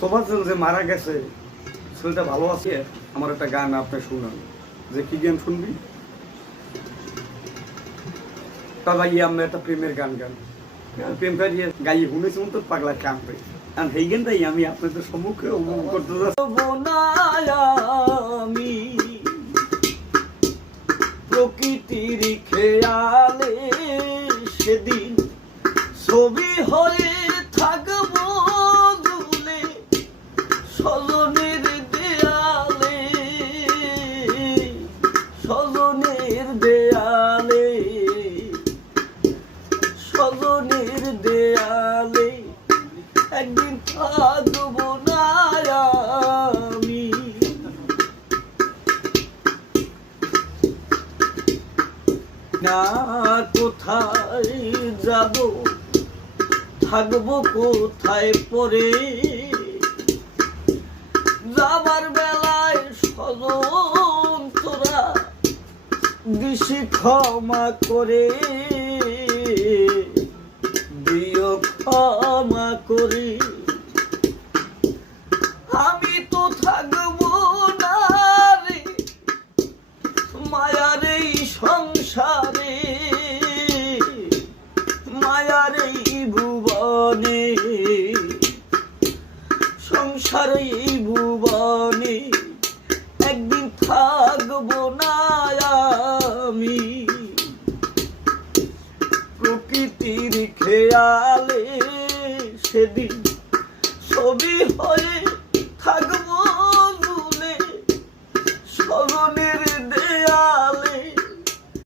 তোফাজুল যে মারা গেছে, ছেলেটা ভালো আছে? আমার একটা গান আপনি শুনান। যে কি গান শুনবি? তা ভাই আমি একটা প্রেমের গান গান প্রেম কারিয়ে গাইয়ে শুনেছি তো পাগলা সেই গানটাই আমি আপনাদের সম্মুখে করতে প্রকৃতির খেয়ালে সেদিন ছবি হয়ে সজনের দেয়ালে সজনের দেয়ালে সজনের দেয়ালে একদিন থাকব না আমি। না কোথায় যাব, থাকব কোথায় পরে? দিশি ক্ষমা করে। দিও ক্ষমা করে। আমি তো থাকব না রে মায়ার এই সংসারে, মায়ার এই ভুবনে। সংসার এই ভুবনে, একদিন থাকব না খেয়ালে সেদিন ছবি হয়ে